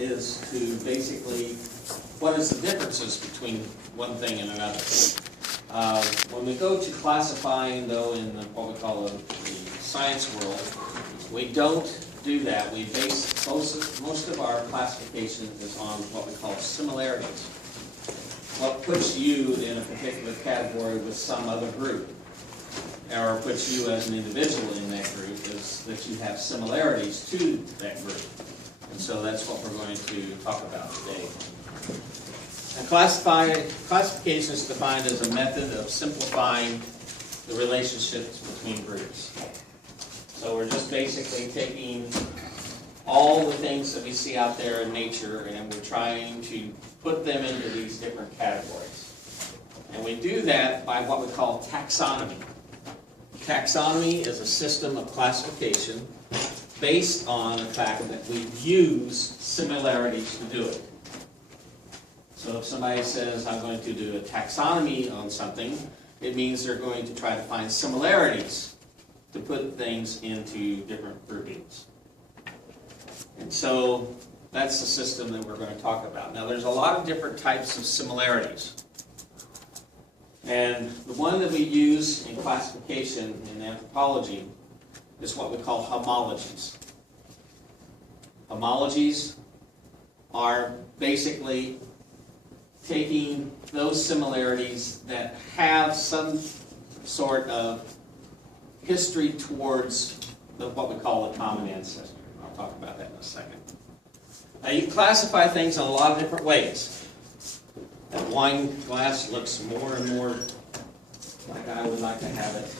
is to basically, what is the differences between one thing and another? When we go to classifying, though, in what we call the science world, we don't do that. We base most of our classification is on what we call similarities. What puts you in a particular category with some other group, or puts you as an individual in that group, is that you have similarities to that group. And so that's what we're going to talk about today. And classification is defined as a method of simplifying the relationships between groups. So we're just basically taking all the things that we see out there in nature and we're trying to put them into these different categories. And we do that by what we call taxonomy. Taxonomy is a system of classification based on the fact that we use similarities to do it. So if somebody says, I'm going to do a taxonomy on something, it means they're going to try to find similarities to put things into different groupings. And so that's the system that we're going to talk about. Now there's a lot of different types of similarities. And the one that we use in classification in anthropology is what we call homologies. Homologies are basically taking those similarities that have some sort of history towards what we call a common ancestor. I'll talk about that in a second. Now you classify things in a lot of different ways. That wine glass looks more and more like I would like to have it.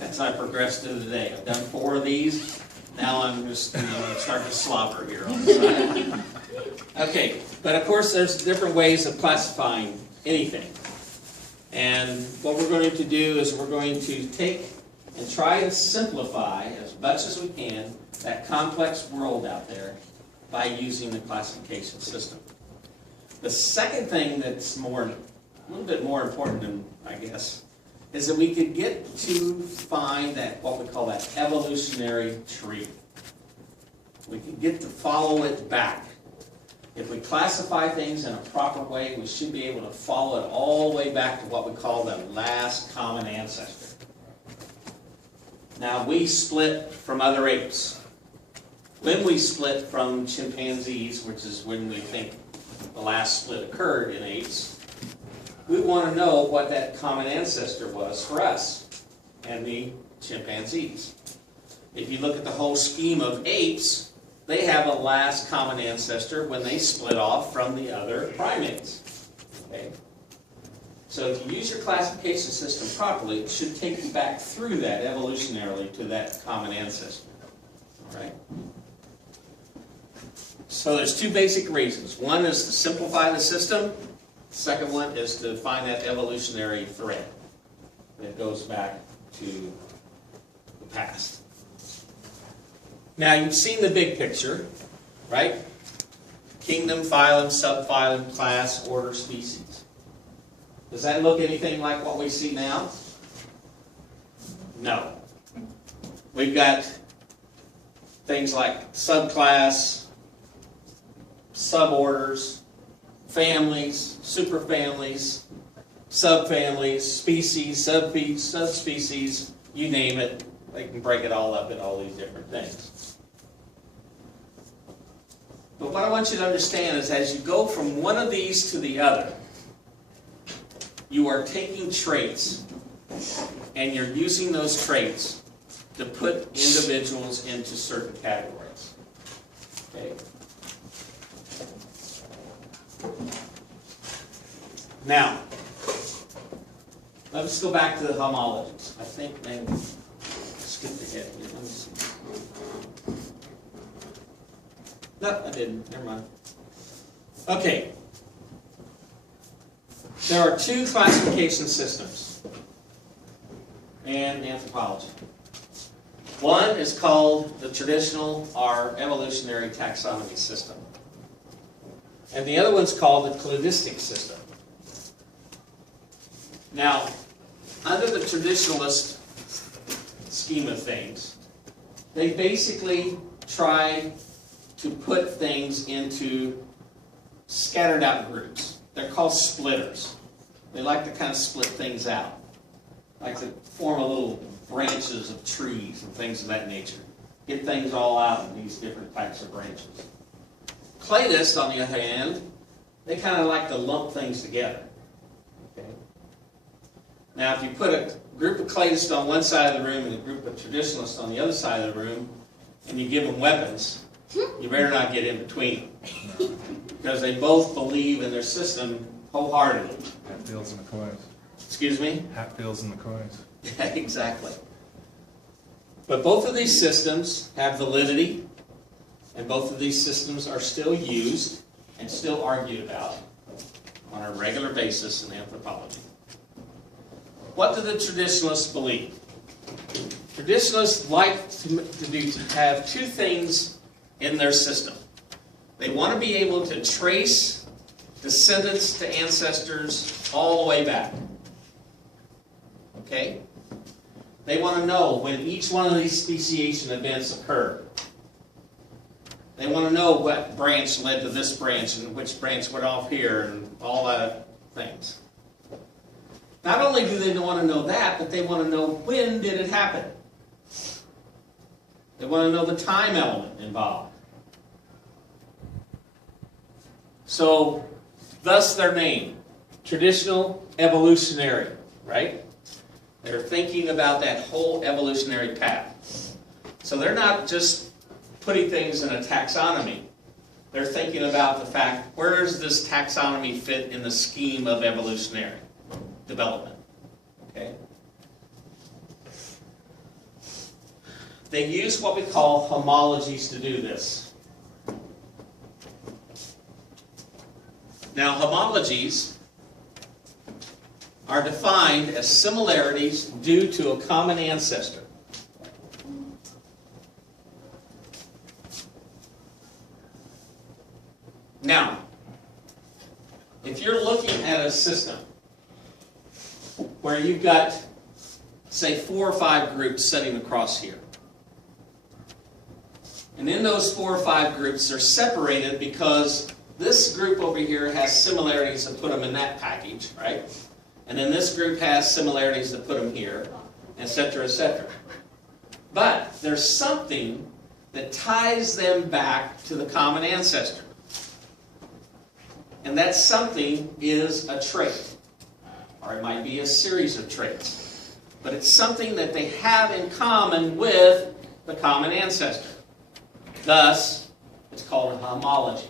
As I progress through the day. I've done 4 of these. Now I'm just starting to slobber here on the side. Okay, but of course there's different ways of classifying anything. And what we're going to do is we're going to take and try to simplify as much as we can that complex world out there by using the classification system. The second thing that's a little bit more important, than I guess, is that we could get to find that what we call that evolutionary tree. We can get to follow it back. If we classify things in a proper way, we should be able to follow it all the way back to what we call the last common ancestor. Now, we split from other apes. When we split from chimpanzees, which is when we think the last split occurred in apes, we want to know what that common ancestor was for us and the chimpanzees. If you look at the whole scheme of apes, they have a last common ancestor when they split off from the other primates. Okay? So if you use your classification system properly, it should take you back through that evolutionarily to that common ancestor. All right? So there's 2 basic reasons. One is to simplify the system. The second one is to find that evolutionary thread that goes back to the past. Now, you've seen the big picture, right? Kingdom, phylum, subphylum, class, order, species. Does that look anything like what we see now? No. We've got things like subclass, suborders, families, superfamilies, subfamilies, species, subspecies, you name it. They can break it all up in all these different things. But what I want you to understand is as you go from one of these to the other, you are taking traits and you're using those traits to put individuals into certain categories. Okay? Now, let's go back to the homologies. I think maybe skipped ahead here. Let me see. No, I didn't. Never mind. Okay. There are 2 classification systems in anthropology. One is called the traditional or evolutionary taxonomy system. And the other one's called the cladistic system. Now, under the traditionalist scheme of things, they basically try to put things into scattered out groups. They're called splitters. They like to kind of split things out, like to form a little branches of trees and things of that nature. Get things all out in these different types of branches. Cladists, on the other hand, they kind of like to lump things together. Okay? Now, if you put a group of cladists on one side of the room and a group of traditionalists on the other side of the room, and you give them weapons, you better not get in between them. Because they both believe in their system wholeheartedly. Hatfields and McCoys. Excuse me? Hatfields and McCoys. Yeah, exactly. But both of these systems have validity, and both of these systems are still used and still argued about on a regular basis in anthropology. What do the traditionalists believe? Traditionalists like to have two things in their system. They want to be able to trace descendants to ancestors all the way back. Okay? They want to know when each one of these speciation events occurred. They want to know what branch led to this branch and which branch went off here and all that things. Not only do they want to know that, but they want to know when did it happen. They want to know the time element involved. So, thus their name, traditional evolutionary, right? They're thinking about that whole evolutionary path. So they're not just putting things in a taxonomy. They're thinking about the fact, where does this taxonomy fit in the scheme of evolutionary development? Okay? They use what we call homologies to do this. Now, homologies are defined as similarities due to a common ancestor. Now, if you're looking at a system where you've got, say, 4 or 5 groups sitting across here, and in those 4 or 5 groups, they're separated because this group over here has similarities that put them in that package, right? And then this group has similarities that put them here, etc., etc. But there's something that ties them back to the common ancestor. And that something is a trait, or it might be a series of traits. But it's something that they have in common with the common ancestor. Thus, it's called a homology.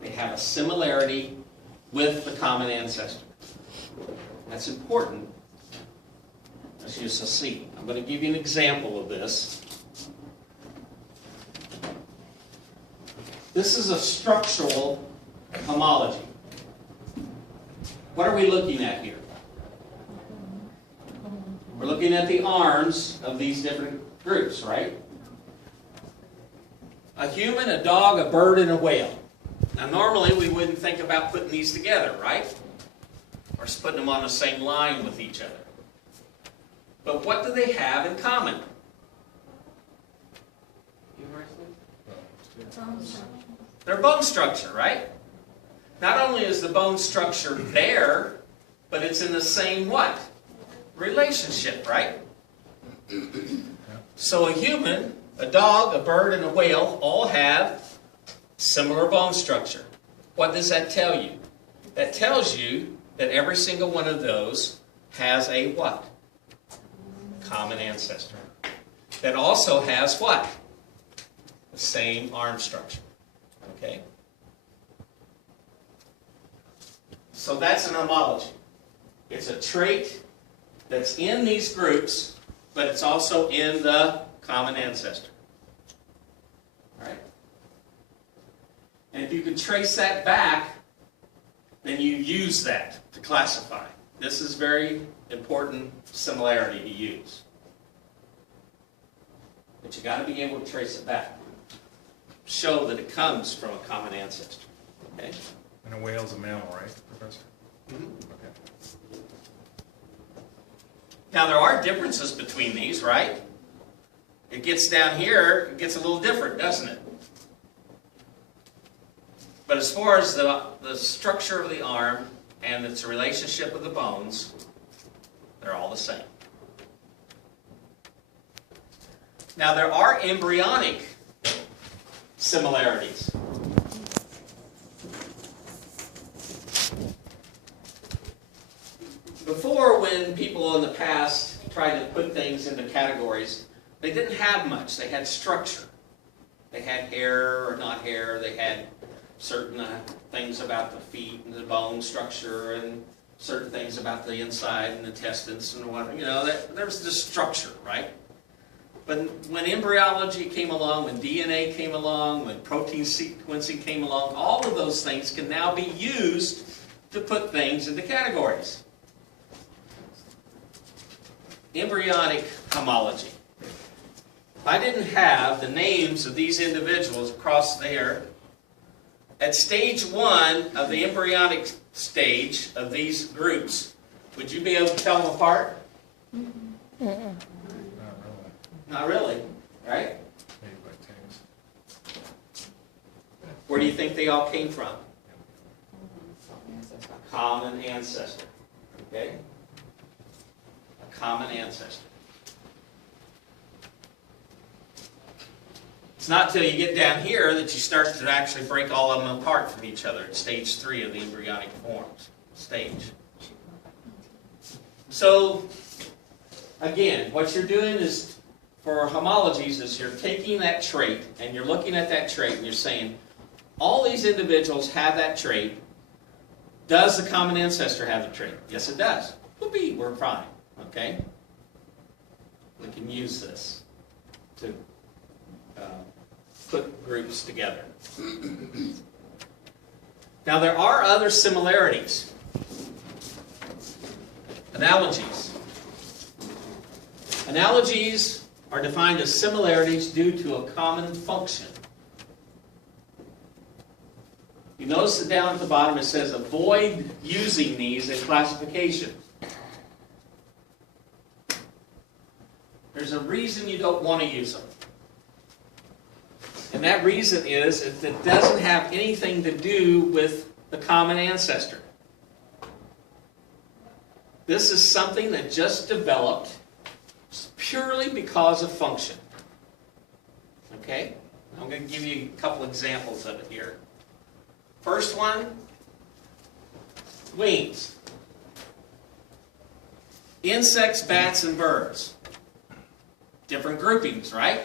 They have a similarity with the common ancestor. That's important, as you shall see. I'm going to give you an example of this. This is a structural homology. What are we looking at here? We're looking at the arms of these different groups, right? A human, a dog, a bird, and a whale. Now, normally we wouldn't think about putting these together, right? Or putting them on the same line with each other. But what do they have in common? Their bone structure, right? Not only is the bone structure there, but it's in the same what? Relationship, right? So a human, a dog, a bird, and a whale all have similar bone structure. What does that tell you? That tells you that every single one of those has a what? Common ancestor. That also has what? The same arm structure. Okay? So that's an homology. It's a trait that's in these groups, but it's also in the common ancestor. Right? And if you can trace that back, then you use that to classify. This is very important similarity to use. But you got to be able to trace it back. Show that it comes from a common ancestor. Okay? And a whale's a mammal, right, Professor? Mm-hmm. Okay. Now there are differences between these, right? It gets down here, it gets a little different, doesn't it? But as far as the structure of the arm and its relationship with the bones, they're all the same. Now there are embryonic similarities. Before, when people in the past tried to put things into categories, they didn't have much. They had structure. They had hair or not hair. They had certain things about the feet and the bone structure, and certain things about the inside and the intestines and what, you know, there was this structure, right? But when embryology came along, when DNA came along, when protein sequencing came along, all of those things can now be used to put things into categories. Embryonic homology. If I didn't have the names of these individuals across there, at stage 1 of the embryonic stage of these groups, would you be able to tell them apart? Not really. Not really, right? Maybe by teams. Where do you think they all came from? A common ancestor. Okay? A common ancestor. It's not till you get down here that you start to actually break all of them apart from each other at stage 3 of the embryonic forms stage. So, again, what you're doing is, for homologies, is you're taking that trait and you're looking at that trait and you're saying, all these individuals have that trait. Does the common ancestor have the trait? Yes, it does. Whoopee, we're fine. Okay? We can use this to put groups together. Now, there are other similarities. Analogies. Analogies are defined as similarities due to a common function. You notice that down at the bottom it says avoid using these in classification. There's a reason you don't want to use them. And that reason is that it doesn't have anything to do with the common ancestor. This is something that just developed purely because of function. Okay? I'm going to give you a couple examples of it here. First one, wings. Insects, bats, and birds. Different groupings, right?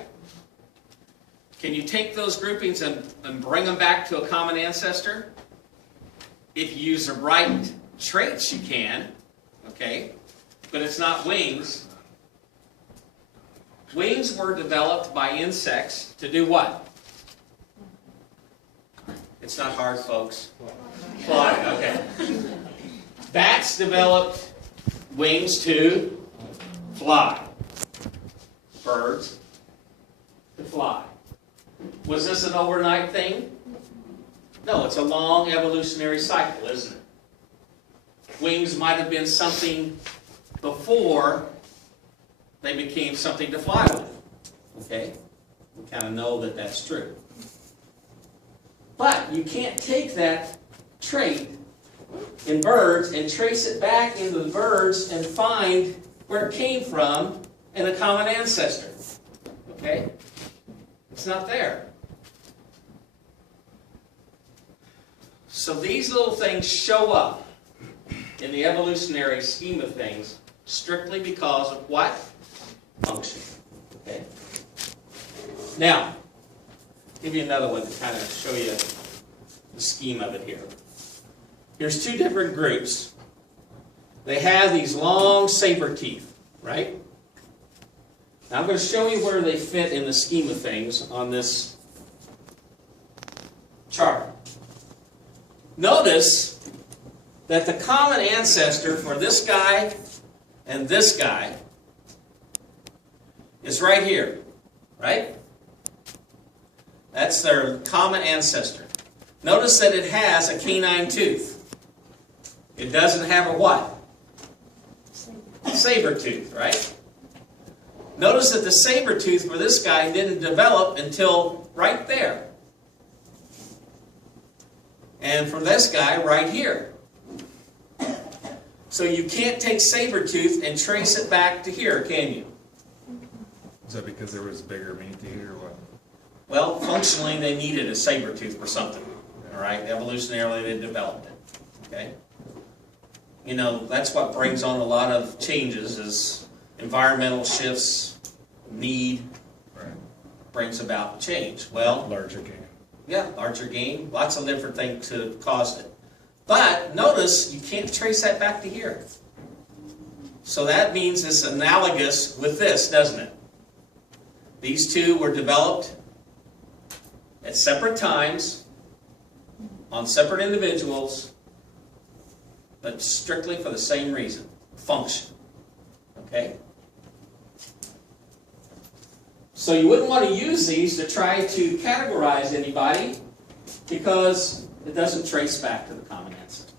Can you take those groupings and bring them back to a common ancestor? If you use the right traits, you can. Okay? But it's not wings. Wings were developed by insects to do what? It's not hard, folks. Fly, okay. Bats developed wings to fly. Birds to fly. Was this an overnight thing? No, it's a long evolutionary cycle, isn't it? Wings might have been something before they became something to fly with. Okay? We kind of know that that's true. But you can't take that trait in birds and trace it back into the birds and find where it came from in a common ancestor. Okay? It's not there. So these little things show up in the evolutionary scheme of things strictly because of what? Function. Okay? Now, I'll give you another one to kind of show you the scheme of it here. Here's two different groups. They have these long saber teeth, right? Now I'm going to show you where they fit in the scheme of things on this chart. Notice that the common ancestor for this guy and this guy is right here, right? That's their common ancestor. Notice that it has a canine tooth. It doesn't have a what? Saber tooth, right? Notice that the saber tooth for this guy didn't develop until right there. and for this guy right here. So you can't take saber-tooth and trace it back to here, can you? Is that because there was bigger meat to eat or what? Well, functionally they needed a saber-tooth for something. All right, evolutionarily they developed it. Okay? You know, that's what brings on a lot of changes is environmental shifts, need, Right. brings about change. Well, Larger game. yeah, larger game, lots of different things could have caused it. But notice you can't trace that back to here. So that means it's analogous with this, doesn't it? These two were developed at separate times, on separate individuals, but strictly for the same reason, function. Okay? So you wouldn't want to use these to try to categorize anybody because it doesn't trace back to the common ancestor.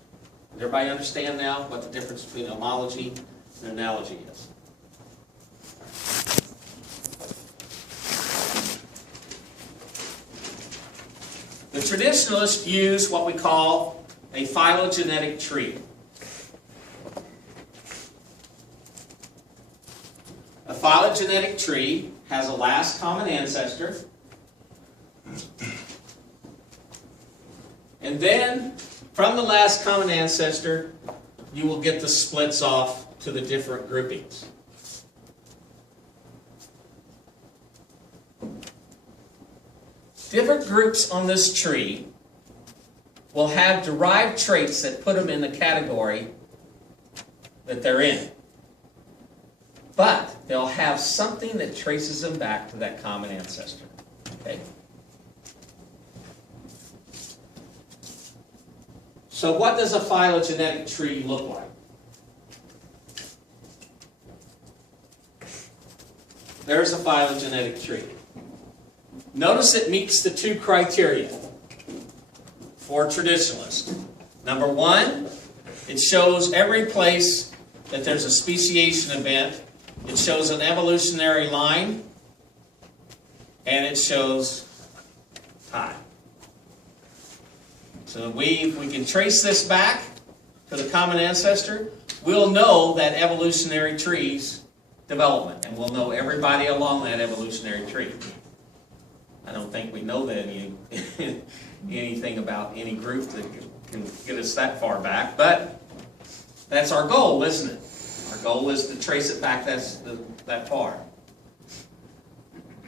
Does everybody understand now what the difference between homology and analogy is? The traditionalists use what we call a phylogenetic tree. A phylogenetic tree has a last common ancestor, and then from the last common ancestor you will get the splits off to the different groupings. Different groups on this tree will have derived traits that put them in the category that they're in. But they'll have something that traces them back to that common ancestor. Okay? So what does a phylogenetic tree look like? There's a phylogenetic tree. Notice it meets the two criteria for traditionalists. Number one, it shows every place that there's a speciation event. It shows an evolutionary line, and it shows time. So if we can trace this back to the common ancestor, we'll know that evolutionary tree's development, and we'll know everybody along that evolutionary tree. I don't think we know that anything about any group that can get us that far back, but that's our goal, isn't it? Our goal is to trace it back that far.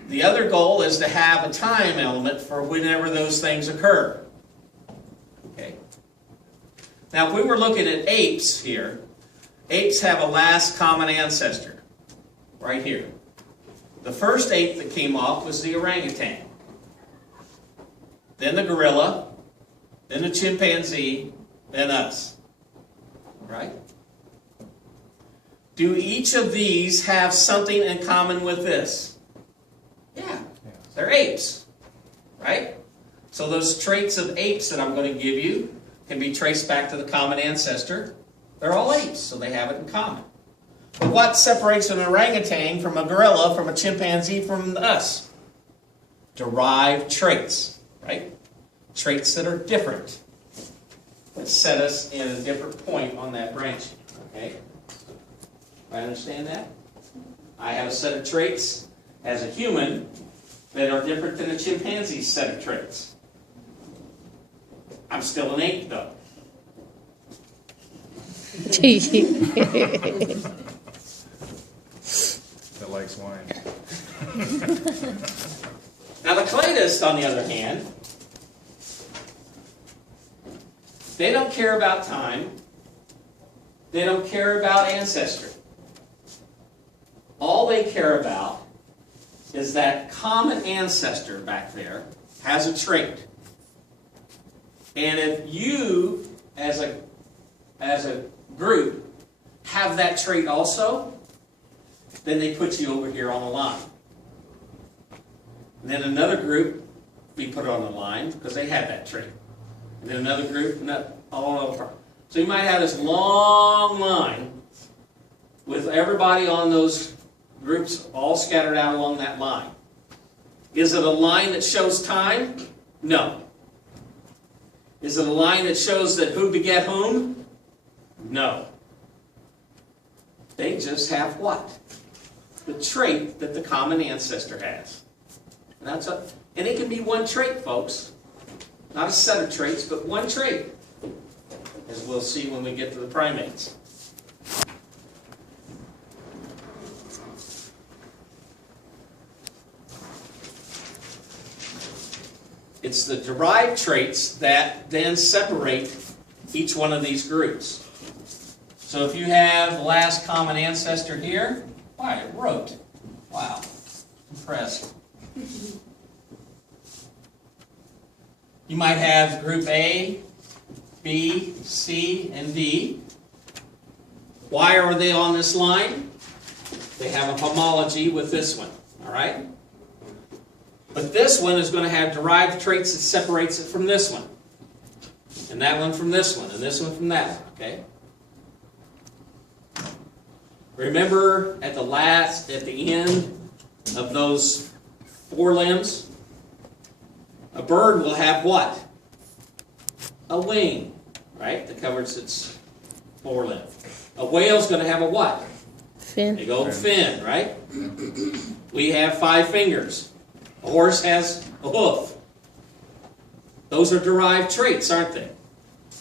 The other goal is to have a time element for whenever those things occur. Okay. Now, if we were looking at apes here, apes have a last common ancestor, right here. The first ape that came off was the orangutan, then the gorilla, then the chimpanzee, then us. Right? Do each of these have something in common with this? Yeah, they're apes, right? So those traits of apes that I'm going to give you can be traced back to the common ancestor. They're all apes, so they have it in common. But what separates an orangutan from a gorilla, from a chimpanzee, from us? Derived traits, right? Traits that are different, that set us in a different point on that branch. Okay? I understand that? I have a set of traits as a human that are different than a chimpanzee's set of traits. I'm still an ape, though. That likes wine. Now the cladists, on the other hand, they don't care about time. They don't care about ancestry. All they care about is that common ancestor back there has a trait. And if you, as a group, have that trait also, then they put you over here on the line. And then another group, we put on the line because they had that trait. And then another group, all over. So you might have this long line with everybody on those groups all scattered out along that line. Is it a line that shows time? No. Is it a line that shows that who beget whom? No. They just have what? The trait that the common ancestor has. And it can be one trait, folks. Not a set of traits, but one trait. As we'll see when we get to the primates. It's the derived traits that then separate each one of these groups. So if you have the last common ancestor here, why, it wrote. Wow, impressed. You might have group A, B, C, and D. Why are they on this line? They have a homology with this one, all right? But this one is going to have derived traits that separates it from this one. And that one from this one, and this one from that one, okay? Remember at the end of those forelimbs, a bird will have what? A wing, right? That covers its forelimb. A whale's going to have a what? Fin. Big old fin, right? We have 5 fingers. A horse has a hoof. Those are derived traits, aren't they?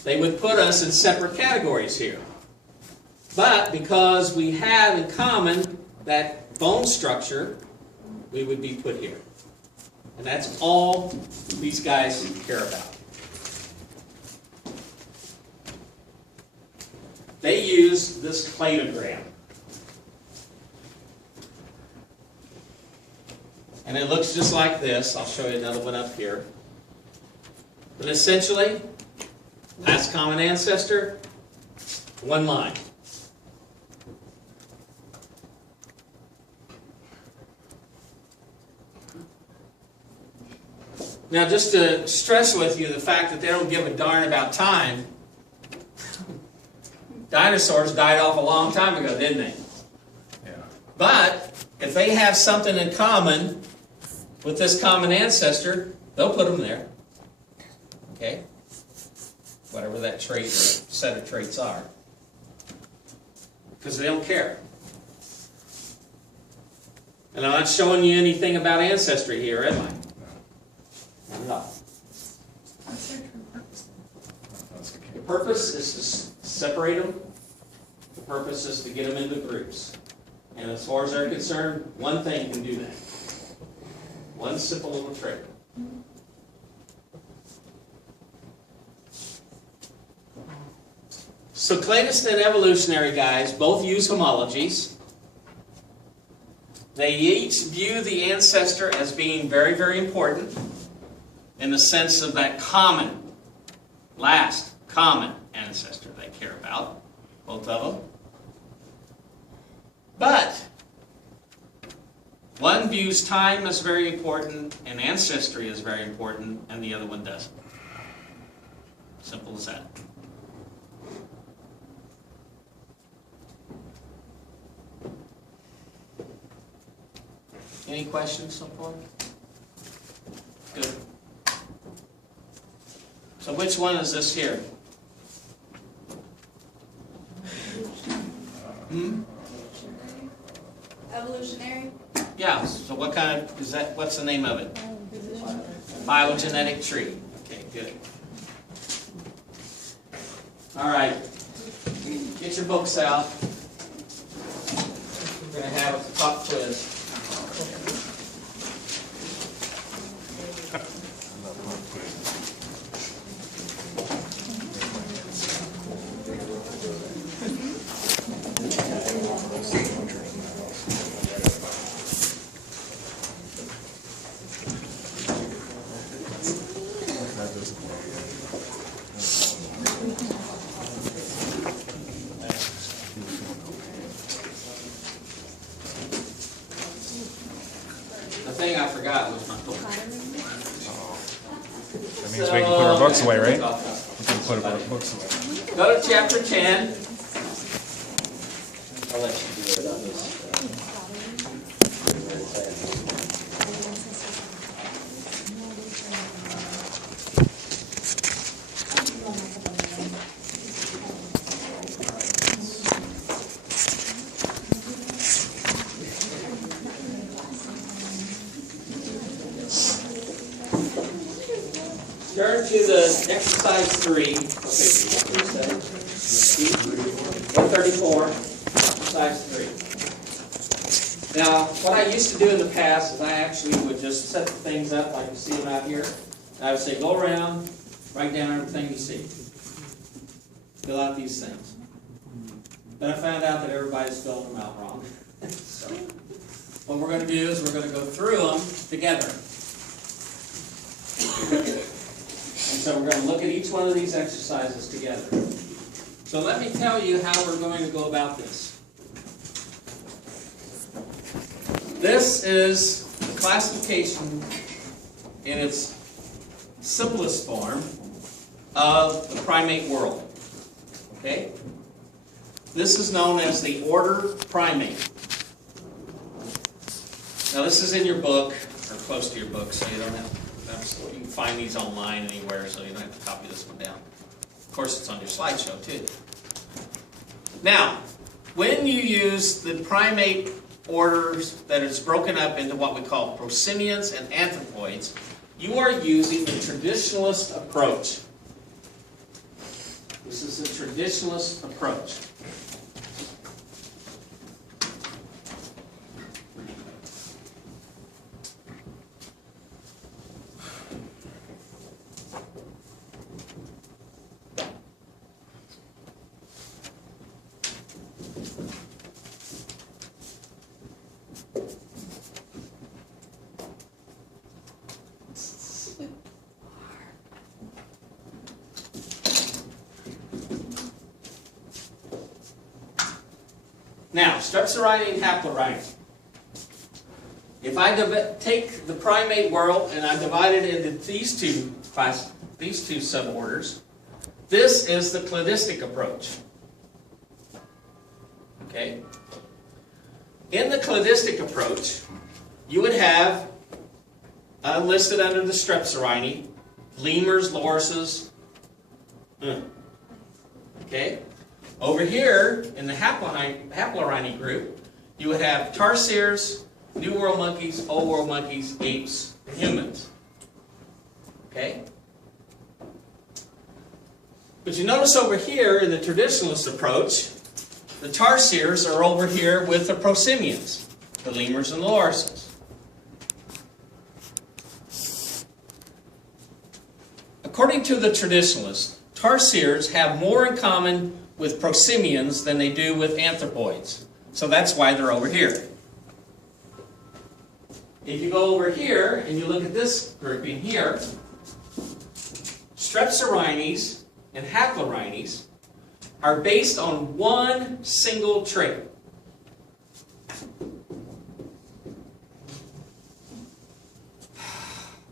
They would put us in separate categories here. But because we have in common that bone structure, we would be put here. And that's all these guys care about. They use this cladogram. And it looks just like this. I'll show you another one up here. But essentially, last common ancestor, one line. Now, just to stress with you the fact that they don't give a darn about time, dinosaurs died off a long time ago, didn't they? Yeah. But if they have something in common with this common ancestor, they'll put them there. Okay? Whatever that trait or set of traits are. Because they don't care. And I'm not showing you anything about ancestry here, am I? Not at all. What's their true purpose? The purpose is to separate them. The purpose is to get them into groups. And as far as they're concerned, one thing can do that. One simple little trait. So cladist and evolutionary guys both use homologies. They each view the ancestor as being very, very important in the sense of that common, last common ancestor they care about, both of them. But one views time as very important and ancestry as very important, and the other one doesn't. Simple as that. Any questions so far? Good. So which one is this here? Evolutionary? Yeah, so what kind of, is that, what's the name of it? Phylogenetic tree. Okay, good. All right, get your books out. We're going to have a pop quiz. The thing I forgot was my book. That means we can put our books away, right? We can put our books away. Go to chapter 10. I'll let you do it on this. turn to the exercise 3. Okay, what did you say? 134, exercise 3. Now, what I used to do in the past is I actually would just set the things up like you see them out here. I would say, go around, write down everything you see. Fill out these things. Then I found out that everybody's filling them out wrong. So, what we're going to do is we're going to go through them together. And so we're going to look at each one of these exercises together. So let me tell you how we're going to go about this. This is a classification in its simplest form of the primate world. Okay? This is known as the order primate. Now this is in your book, or close to your book, so you don't have to, you can find these online anywhere, so you don't have to copy this one down. Of course, it's on your slideshow too. Now, when you use the primate orders that is broken up into what we call prosimians and anthropoids, you are using the traditionalist approach. This is a traditionalist approach. Now, strepsirrhini and haplorhini. If I take the primate world and I divide it into these two suborders, this is the cladistic approach. Okay? In the cladistic approach, you would have listed under the strepsirrhini, lemurs, lorises. Okay? Over here, in the haplorhini group, you would have tarsiers, New World monkeys, Old World monkeys, apes, and humans. Okay? But you notice over here, in the traditionalist approach, the tarsiers are over here with the prosimians, the lemurs and the lorises. According to the traditionalists, tarsiers have more in common with prosimians than they do with anthropoids. So that's why they're over here. If you go over here and you look at this grouping here, strepsirrhinis and haplorhines are based on one single trait.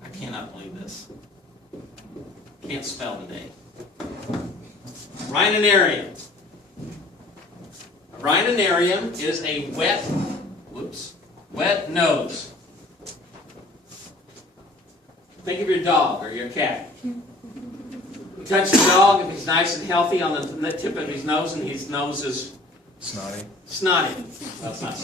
I cannot believe this. Can't spell today. Rhinanarium. A rhinanarium is a wet nose. Think of your dog or your cat. You touch the dog, if he's nice and healthy on the tip of his nose and his nose is Snotty. snotty. Well, it's not snotty.